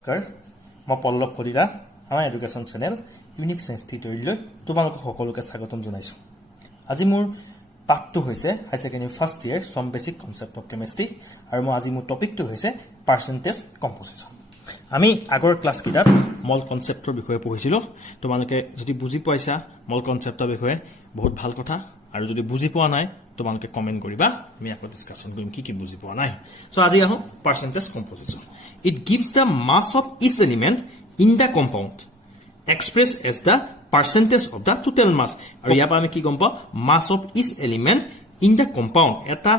নমস্কাৰ মই পল্লৱ কলিতা আমাৰ এডুকেশ্যন চেনেল ইউনিক সায়েন্স টিউটৰিয়েললৈ তোমালোক সকলোকে স্বাগতম জনাইছো আজি মোৰ পাঠটো হৈছে হাই সেকেন্ডাৰী ফাৰ্ষ্ট ইয়াৰ সম বেসিক কনসেপ্ট অফ কেমিষ্ট্ৰি আৰু মই আজি মোৰ টপিকটো হৈছে পাৰ্চেন্টেজ কম্পোজিশন আমি আগৰ ক্লাছ কিটাত মল কনসেপ্টৰ বিষয়ে পঢ়িছিলো তোমালোকে যদি বুজি পাইছা মল কনসেপ্টৰ বিষয়ে বহুত ভাল কথা আৰু যদি বুজি পোৱা নাই তোমালোকে কমেন্ট কৰিবা আমি আকৌ ডিসকাশন কৰিম কি বুজি পোৱা নাই সো আজি আহো percentage composition It gives the mass of each element in the compound expressed as the percentage of the total mass. আৰু ইয়াৰ পৰা আমি কি গম পাওঁ mass of each element in the compound এটা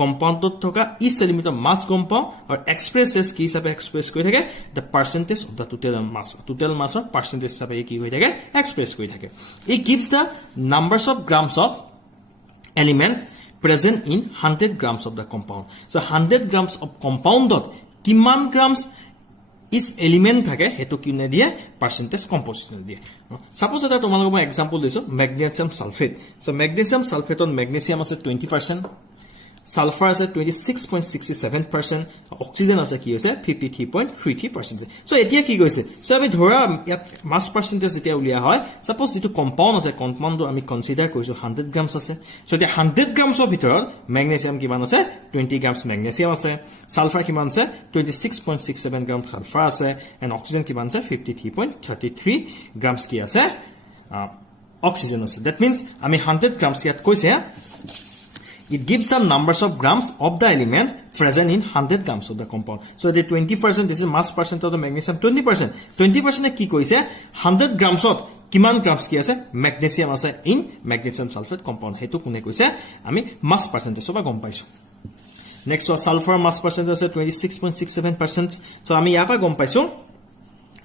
কম্পাউণ্ডত থকা each element of mass গম পাওঁ আৰু expresses কি হিচাপে এক্সপ্ৰেছ কৰি থাকে the percentage of the total mass of percentage হিচাপে কি হৈ থাকে এক্সপ্ৰেছ কৰি থাকে it gives the numbers of grams of element present in 100 grams of the compound. So 100 grams of compound কিমান গ্রামস ইস এলিমেন্ট থাকে হেতু কিনে দিয়ে পার্সেন্টেজ কম্পোজিশন দিয়ে সাপোজ এটা তোমালোকক মই এক্সাম্পল দিছো ম্যাগনেসিয়াম সালফেট সো ম্যাগনেসিয়াম সালফেটত ম্যাগনেসিয়াম আছে 20% সালফার আছে 26.67% অক্সিজেন আছে কি আছে 53.33% সো এতিয়া কি গৈছে সো আমি ধৰা ইয়াত মাস পার্সেন্টেজ যেতিয়া উলিয়া হয় সাপোজ যেটো কম্পাউন্ড আছে কম্পাউন্ড আমি কনসিডার কৰিছো 100 গ্ৰামস আছে সো এতিয়া 100 গ্ৰামসৰ ভিতৰত ম্যাগনেসিয়াম কিমান আছে 20 গ্রামস ম্যাগনেসিয়াম আছে সালফার কিমান আছে 26.67 গ্রাম সালফার আছে এন্ড অক্সিজেন কিমান আছে 53.33 গ্রামস কি আছে অক্সিজেন আছে দ্যাট মিন্স আমি 100 গ্রামস ইয়াত কৈছে It gives the numbers of grams of the element present in 100 grams of the compound. So the 20%, this is mass percent of the magnesium, 20%. 20% ki koise 100 grams of kiman grams ki ase magnesium ase in magnesium sulfate compound. Hetu kune koise ami mass percentage oba gom paisu. Next was sulfur mass percentage ase 26.67%. So ami yapa gom paisu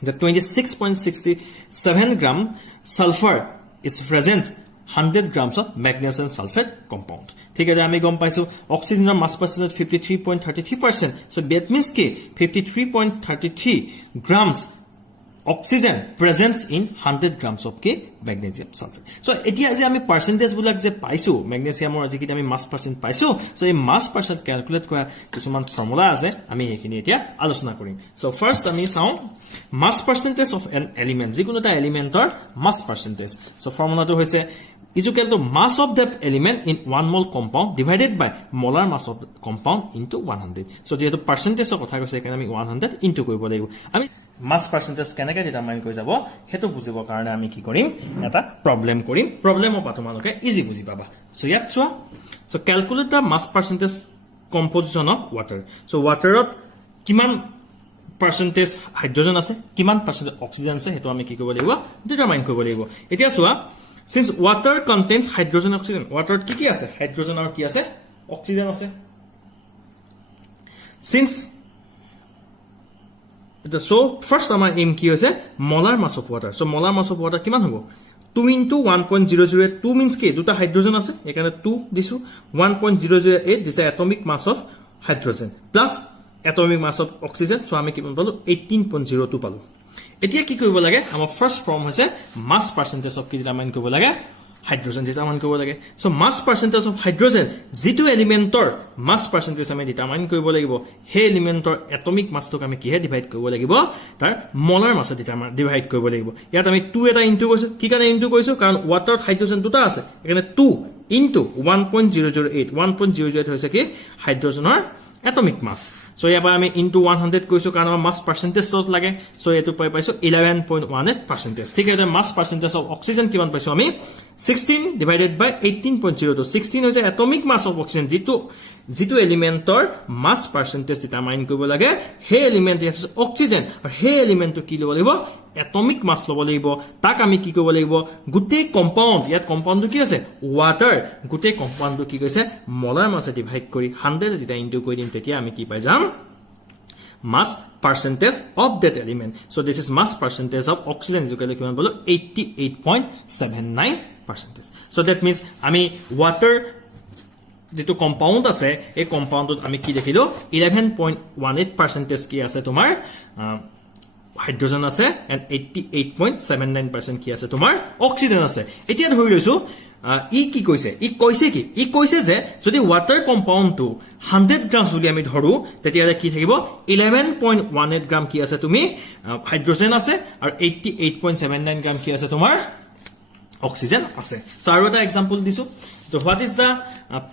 that 26.67 gram sulfur is present 100 grams of magnesium sulfate compound. ठीक है আমি গম পাইছো অক্সিজেনৰ মাস percentage 53.33%. So that means কি 53.33 grams oxygen presence in 100 grams of কি magnesium sulfate. So এতিয়া যে আমি পার্সেন্টেজ বুলাক যে পাইছো ম্যাগনেসিয়ামৰ আজি কিটা আমি মাস পাৰ্সেন্ট পাইছো সো এই মাস পাৰ্সেন্ট ক্যালকুলেট কৰা কিছুমান ফৰ্মুলা আছে আমি এইখিনি এতিয়া আলোচনা কৰিম সো ফাৰ্স্ট আমি চাও মাস পাৰ্সেন্টেজ অফ এন এলিমেন্ট যিকোনো এটা এলিমেন্টৰ মাস পাৰ্সেন্টেজ সো ফৰ্মুলাটো হৈছে is equal to mass of that element in one mole compound divided by molar mass of the compound into 100. So যেহেতু পার্সেন্টেজ এর কথা কৈছে এখানে আমি 100 ইনটু কৰিব লাগিব আমি মাস পাৰ্সেন্টেজ কেনেকৈ ডিটাৰমাইন কৰি যাব হেতু বুজিব কাৰণে আমি কি কৰিম এটা প্ৰবলেম কৰিম প্ৰবলেমৰ পৰা তোমালোকে ইজি বুজি পাবা সো ইয়াত চোৱা so calculate the mass percentage composition of water so ওয়াটাৰত কিমান পাৰ্সেন্টেজ হাইড্ৰোজেন আছে কিমান পাৰ্সেন্টেজ অক্সিজেন আছে হেতু আমি কি কৰিব লাগিব ডিটাৰমাইন কৰিব লাগিব এতিয়া চোৱা Since water contains hydrogen and oxygen, water ki ase hydrogen aur ki ase oxygen ase. Since so first amar aim ki hoise molar mass of water. So molar mass of water kiman hobo 2 into 1.008 2 means ki duta hydrogen ase ekane 2 disu 1.008 this is atomic mass of hydrogen plus atomic mass of oxygen so ami kiman palu 18.02 palu এতিয়া কি কৰিব লাগে আমাৰ first form হৈছে মাস percentage of কি determine কৰিব লাগে hydrogen determine কৰিব লাগে so much percentage of hydrogen যেটো এলিমেন্টৰ মাস পাৰ্সেন্টেজ আমি ডিটাৰমাইন কৰিব লাগিব হে এলিমেন্টৰ এটমিক মাসটোক আমি কিহে ডিভাইড কৰিব লাগিব তাৰ মোলাৰ মাসে ডিভাইড কৰিব লাগিব ইয়াত আমি 2 এটা ইনটু কৰিছো কি কাৰণে ইনটু কৰিছো কাৰণ ওয়াটাৰত হাইড্ৰোজেন দুটা আছে এখানে 2 ইনটু 1.008 1.008 হৈছে কি হাইড্ৰোজেনৰ atomic mass so yaba ami into 100 koisu karon mass percentage tot lage so etu pai paisu 11.18% thik ase mass percentage of oxygen kiman paisu ami 16 divided by 18.02 16 hoise atomic mass of oxygen jitu elementor mass percentage determine koibo lage he element is oxygen or he element to ki lobo lebo atomic mass lobo lebo tak ami ki koibo lebo gute compound yat compound ki ase water gute compound ki koise molar mass divide kori 100 dita into kori dim tetia ami ki pai jam mass percentage of that element so this is mass percentage of oxygen is equal to kiman bolo 88.79%. So that means ami water যেটো compound আছে এই কম্পাউন্ডত আমি কি দেখিলো 11.18% কি আছে তোমাৰ hydrogen আছে এণ্ড 88.79% কি আছে তোমাৰ অক্সিজেন আছে এতিয়া ধৰি লৈছো ই কি কৈছে ই কৈছে যে যদি ওয়াটাৰ কম্পাউণ্ডটো 100 গ্ৰাম বুলি আমি ধৰো তেতিয়ালে কি থাকিব 11.18 গ্ৰাম কি আছে তুমি হাইড্ৰোজেন আছে আৰু 88.79 গ্ৰাম কি আছে তোমাৰ oxygen আছে so আৰু এটা एग्जांपल দিছো so what is the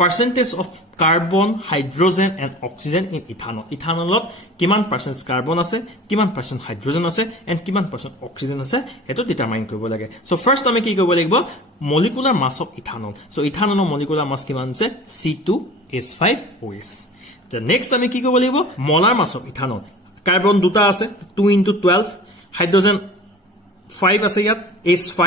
percentage of carbon hydrogen and oxygen in ethanol ethanolত কিমান percent carbon আছে কিমান percent hydrogen আছে and কিমান percent oxygen আছে হেতু ডিটাৰমাইন কৰিব লাগে so first আমি কি কৰিব লাগিব molecular mass of ethanol so ethanol molecular mass কিমান আছে C2H5OH the next আমি কি কৰিব লাগিব molar mass of ethanol carbon দুটা আছে 2 into 12 hydrogen 5 আছে ইয়াত H5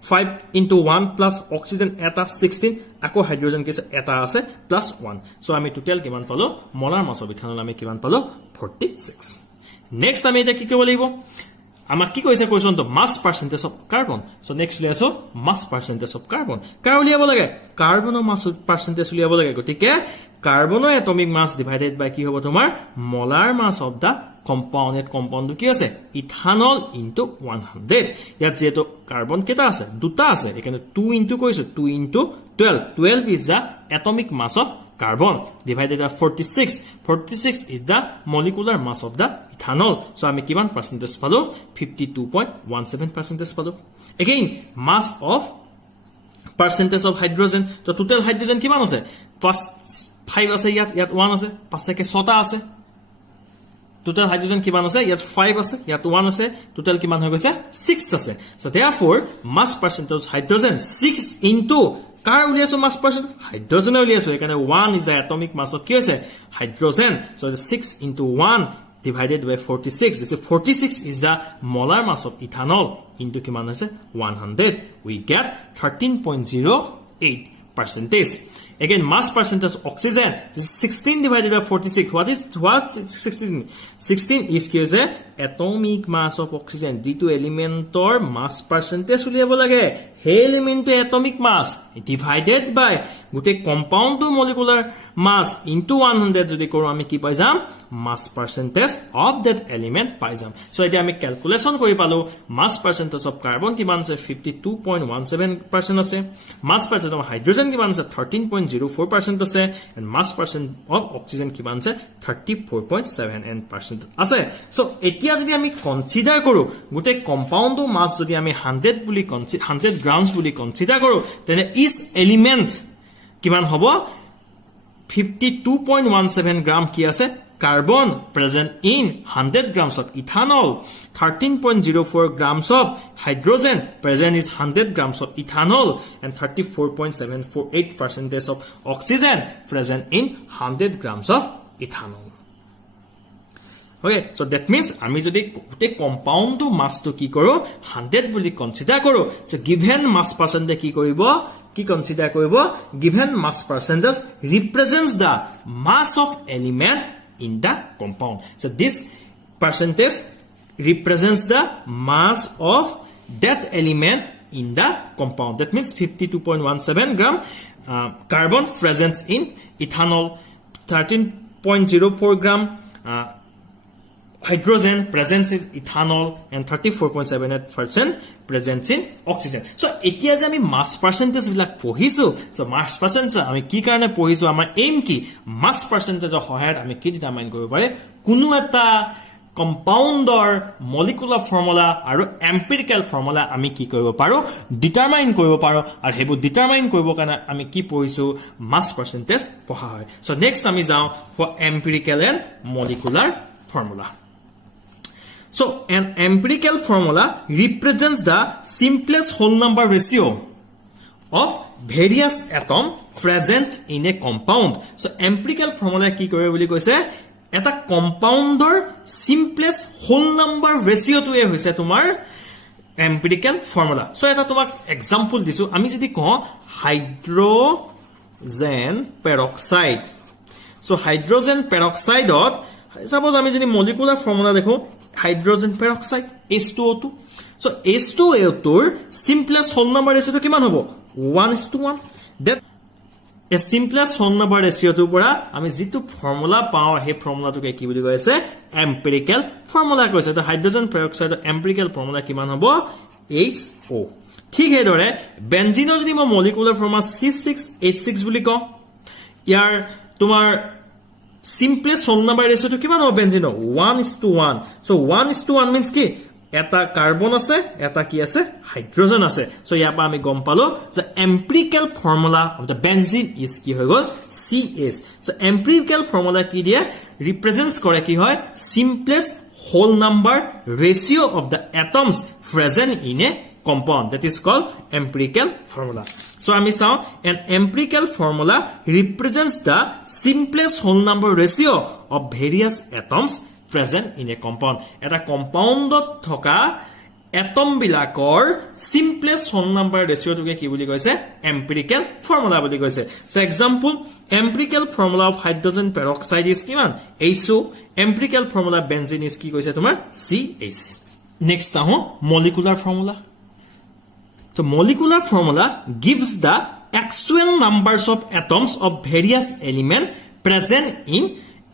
5 into 1 plus oxygen eta 16 ako hydrogen kise eta ase plus 1 so ami total kiman palo molar mass of ethanol ami kiman palo 46 next ami eta ki kobo libo amak ki koise question to mass percentage of carbon so next li aso mass percentage of carbon ka uliabo lage carbon mass percentage uliabo lage gotike carbon atomic mass divided by ki hobo tomar molar mass of the compound কি আছে ethanol into 100 ইয়াত যেটো carbon কেটা আছে দুটা আছে এখানে 2 into কইছো 2 into 12 is the atomic mass of carbon divided by 46 is the molecular mass of the ethanol so আমি কিমান পার্সেন্টেজ পালো 52.17% পালো again mass of percentage of hydrogen তো total hydrogen কিমান আছে first 5 আছে ইয়াত 1 আছে পাছে কে 6টা আছে total hydrogen kiman ase yat 5 ase yat 1 ase total kiman hoy goise 6 ase so therefore mass percentage of hydrogen 6 into car uliaso mass percent hydrogen uliaso ekane 1 is the atomic mass of kise hydrogen so the 6 into 1 divided by 46 this is 46 is the molar mass of ethanol into kiman ase 100 we get 13.08% Again, mass percentage of oxygen is 16 divided by 46. What is 16? 16 is a atomic mass of oxygen. D2 element or mass percentage uliabo lage. He element to atomic mass divided by gute compound to molecular mass into 100 jodi koru ami ki pai jam mass percentage of that element pai jam. So eta ami calculation kori palo mass percentage of carbon kiman ase 52.17% ase. Mass percentage of hydrogen kiman ase 13.04% ase and mass percent of oxygen kiman ase 34.78% ase. So etia jodi ami consider koru gute compound to mass jodi ami 100 বুলি 100 grams বুলি consider koru then each element কিমান হবো 52.17 gram কি আছে carbon present in 100 grams of ethanol 13.04 grams of hydrogen present is 100 grams of ethanol and 34.748% of oxygen present in 100 grams of ethanol okay so that means ami jodi gote compound to mass to ki koro 100 বুলি consider koro so given mass percentage ki koribo কি consider koribo given mass percentage represents the mass of element in the compound so this percentage represents the mass of that element in the compound that means 52.17 gram carbon present in ethanol 13.04 gram hydrogen presence in ethanol and 34.78% presence in oxygen so etia je ami mass percentage bilak pohisu so mass percentage ami ki karone pohisu amar aim ki mass percentage of hoyat ami ki determine koribo pare kunu eta compound or molecular formula aru empirical formula ami ki koribo paro determine koribo paro ar hebu determine koribo kana ami ki pohisu mass percentage poha hoy so next ami jao for empirical and molecular formula So, an empirical formula represents the simplest whole number ratio of various atoms present in a compound. So, empirical formula ki kore boli koise eta compounder simplest whole number ratio to e hoise tomar empirical formula. So, eta tomak example disu ami jodi ko hydrogen peroxide. So, hydrogen peroxide ot suppose ami jodi molecular formula dekho hydrogen peroxide H2O2 so H2O2 simplest whole number ratio to kiman hobo 1:1 that a simplest whole number ratio to pura ami jitu formula pao he formula to ke ki boli koise empirical formula koise to hydrogen peroxide empirical formula kiman hobo HO ঠিক হে দৰে বেনজিনৰ যদি মই molecular formula C6H6 বুলি কওঁ ইয়াৰ তোমাৰ simplest whole number ratio to কিমান হ'ব বেনজিনৰ 1:1 so 1:1 means কি এটা কাৰ্বন আছে এটা কি আছে হাইড্ৰোজেন আছে so ইয়াৰ পৰা আমি গম পালো যে empirical formula of the benzene is কি হৈ গল CH so empirical formula কি দিয়ে represents কৰে কি হয় simplest whole number ratio of the atoms present in a compound that is called empirical formula so ami saw an empirical formula represents the simplest whole number ratio of various atoms present in a compound eta compound thoka atom bilakor simplest whole number ratio to ki boli koise empirical formula boli koise so example empirical formula of hydrogen peroxide is kiman HO empirical formula benzene is ki koise tomar CH next saw molecular formula so molecular formula gives the actual numbers of atoms of various elements present in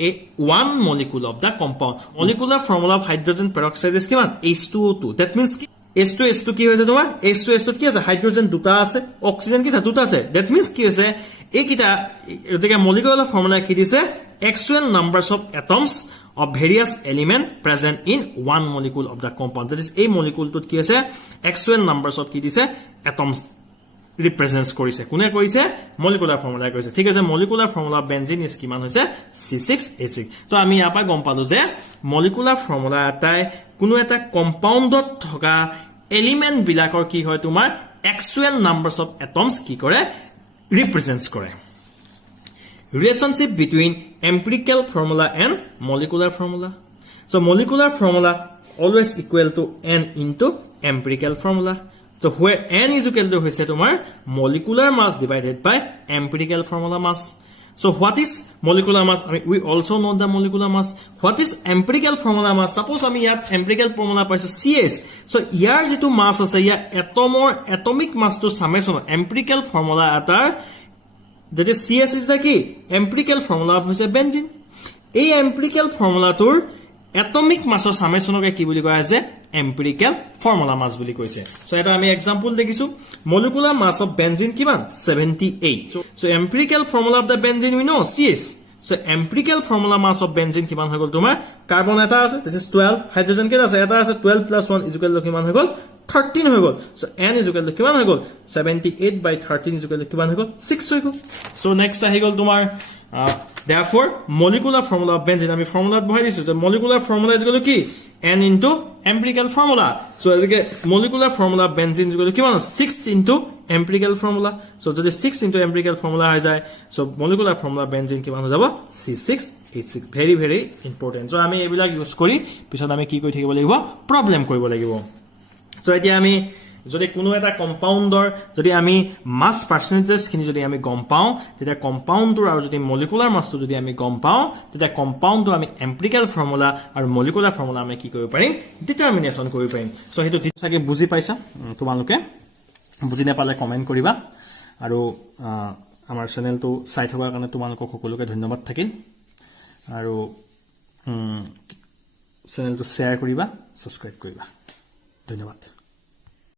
a one molecule of the compound molecular formula of hydrogen peroxide is kiman H2O2 that means H2 কি হৈছে তোমার H2 কি আছে hydrogen দুটা আছে oxygen কি দুটা আছে that means কি হৈছে এই কিটা এটাকে molecular formula কি দিছে actual numbers of atoms of various element present in one molecule of the compound that is a molecule to কি আছে actual numbers of কি দিছে atoms represents কৰিছে কোনে কৰিছে molecular formula কৰিছে ঠিক আছে molecular formula benzene is কিমান হৈছে C6H6 তো আমি ইয়াৰ পৰা গম পালো যে molecular formula এটাই কোনো এটা কম্পাউণ্ডত থকা এলিমেন্ট বিলাকৰ কি হয় তোমাৰ actual numbers of atoms কি কৰে represents কৰে relationship between empirical formula and molecular formula so molecular formula always equal to n into empirical formula so where n is equal to hoise tomar molecular mass divided by empirical formula mass so what is molecular mass I mean, we also know the molecular mass what is empirical formula mass suppose ami yat empirical formula paiso CS so yar jitu mass ase ya atomic mass to summation empirical formula atar that is CS is the key empirical formula of benzene a empirical formula tour atomic mass of summation ke ki boli koa ase empirical formula mass boli koise so eta ami example dekisu molecular mass of benzene kiman 78 so empirical formula of the benzene we know CS so empirical formula mass of benzene kiman hogol tomar carbon eta ase this is 12 hydrogen ke ase eta ase 12 plus 1 is equal to kiman hogol 13 hogol so n is equal to kiman hogol 78 by 13 is equal to kiman hogol 6 hogol so next ahigol tomar therefore molecular formula of benzene ami formula bohai disu the molecular formula is equal to ki n into empirical formula so molecular formula of benzene is equal to kiman 6 into empirical formula so jodi 6 into empirical formula hoy jay so molecular formula of benzene kiman ho jabo C6H6 very very important so ami ebilak use kori pisot ami ki koi thakibo lagibo problem koribo lagibo so etia ami যদি কোনো এটা কম্পাউণ্ডৰ যদি আমি মাস percentage খিনি যদি আমি গম পাও তেতিয়া কম্পাউণ্ডৰ আৰু যদি মলিকুলাৰ মাসটো যদি আমি গম পাও তেতিয়া কম্পাউণ্ডৰ আমি এম্পিৰিকেল ফৰ্মুলা আৰু মলিকুলাৰ ফৰ্মুলা আমি কি কৰিব পাৰিম ডিটাৰমিনেশন কৰিব পাৰিম সো হেতু দিছাকে বুজি পাইছা তোমালোকে বুজি নাপালে কমেন্ট কৰিবা আৰু আমাৰ চেনেলটো চাই থকাৰ কাৰণে তোমালোকক সকলোকে ধন্যবাদ থাকিল আৰু চেনেলটো শেয়াৰ কৰিবা সাবস্ক্ৰাইব কৰিবা ধন্যবাদ